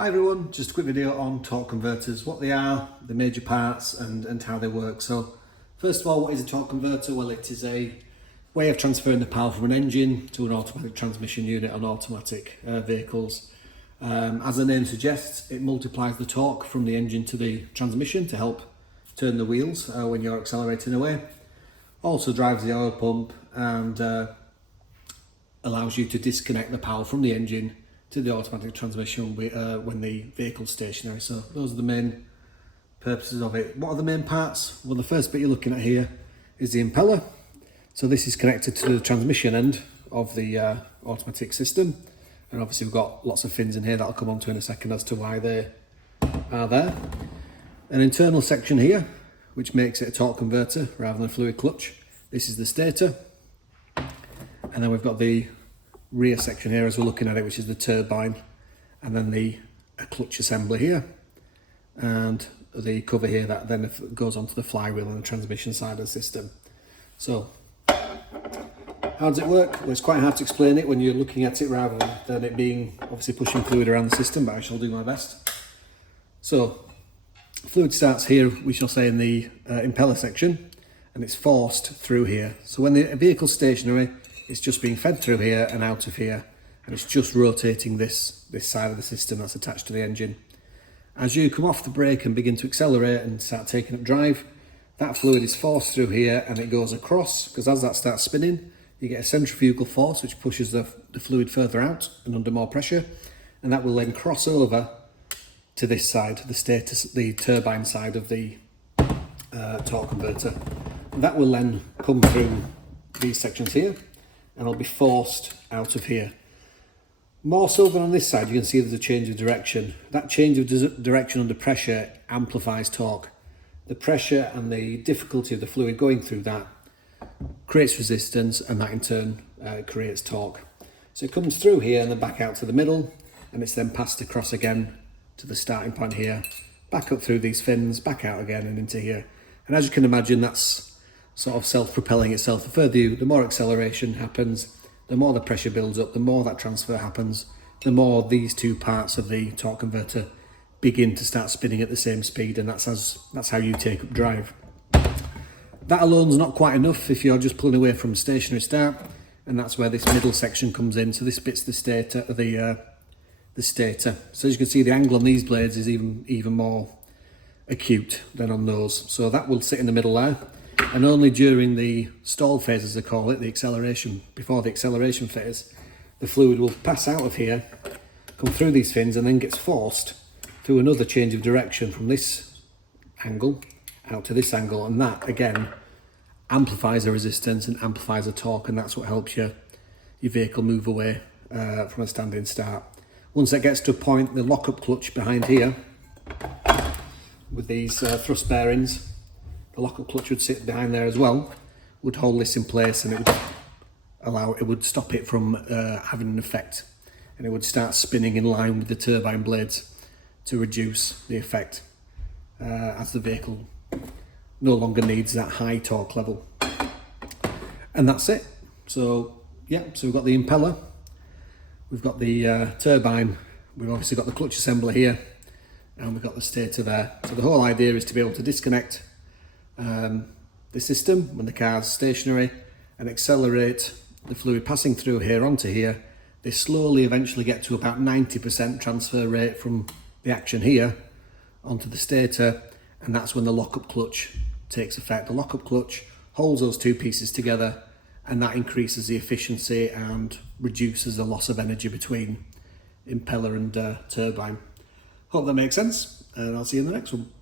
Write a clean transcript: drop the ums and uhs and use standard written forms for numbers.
Hi everyone, just a quick video on torque converters, what they are, the major parts and how they work. So first of all, what is a torque converter? Well, it is a way of transferring the power from an engine to an automatic transmission unit on automatic vehicles. As the name suggests, it multiplies the torque from the engine to the transmission to help turn the wheels when you're accelerating away. Also drives the oil pump and allows you to disconnect the power from the engine to the automatic transmission when the vehicle's stationary. So those are the main purposes of it. What are the main parts? Well, the first bit you're looking at here is the impeller. So this is connected to the transmission end of the automatic system. And obviously we've got lots of fins in here that I'll come on to in a second as to why they are there. An internal section here, which makes it a torque converter rather than a fluid clutch. This is the stator. And then we've got the rear section here as we're looking at it, which is the turbine, and then the clutch assembly here, and the cover here that then goes onto the flywheel and the transmission side of the system. So how does it work? Well, it's quite hard to explain it when you're looking at it rather than it being obviously pushing fluid around the system, but I shall do my best. So fluid starts here, we shall say, in the impeller section, and it's forced through here. So when the vehicle's stationary, it's just being fed through here and out of here, and it's just rotating this side of the system that's attached to the engine. As you come off the brake and begin to accelerate and start taking up drive, that fluid is forced through here and it goes across, because as that starts spinning, you get a centrifugal force which pushes the fluid further out and under more pressure, and that will then cross over to this side, the turbine side of the torque converter. And that will then come through these sections here, and it'll be forced out of here. More so than on this side, you can see there's a change of direction. That change of direction under pressure amplifies torque. The pressure and the difficulty of the fluid going through that creates resistance, and that in turn creates torque. So it comes through here and then back out to the middle, and it's then passed across again to the starting point here, back up through these fins, back out again and into here. And as you can imagine, that's sort of self-propelling itself. The more acceleration happens, the more the pressure builds up, the more that transfer happens, the more these two parts of the torque converter begin to start spinning at the same speed, and that's how you take up drive. That alone's not quite enough if you're just pulling away from stationary start, and that's where this middle section comes in. So this bit's the stator. So as you can see, the angle on these blades is even more acute than on those. So that will sit in the middle there. And only during the stall phase, as they call it, before the acceleration phase, the fluid will pass out of here, come through these fins, and then gets forced through another change of direction from this angle out to this angle, and that again amplifies the resistance and amplifies the torque, and that's what helps your vehicle move away from a standing start. Once that gets to a point, the lock-up clutch behind here with these thrust bearings, the lock-up clutch would sit behind there as well, would hold this in place, and it would stop it from having an effect, and it would start spinning in line with the turbine blades to reduce the effect as the vehicle no longer needs that high torque level. And that's it. So yeah, so we've got the impeller, we've got the turbine, we've obviously got the clutch assembly here, and we've got the stator there. So the whole idea is to be able to disconnect the system when the car's stationary and accelerate the fluid passing through here onto here. They slowly eventually get to about 90% transfer rate from the action here onto the stator, and that's when the lock-up clutch takes effect. The lock-up clutch holds those two pieces together, and that increases the efficiency and reduces the loss of energy between impeller and turbine. Hope that makes sense, and I'll see you in the next one.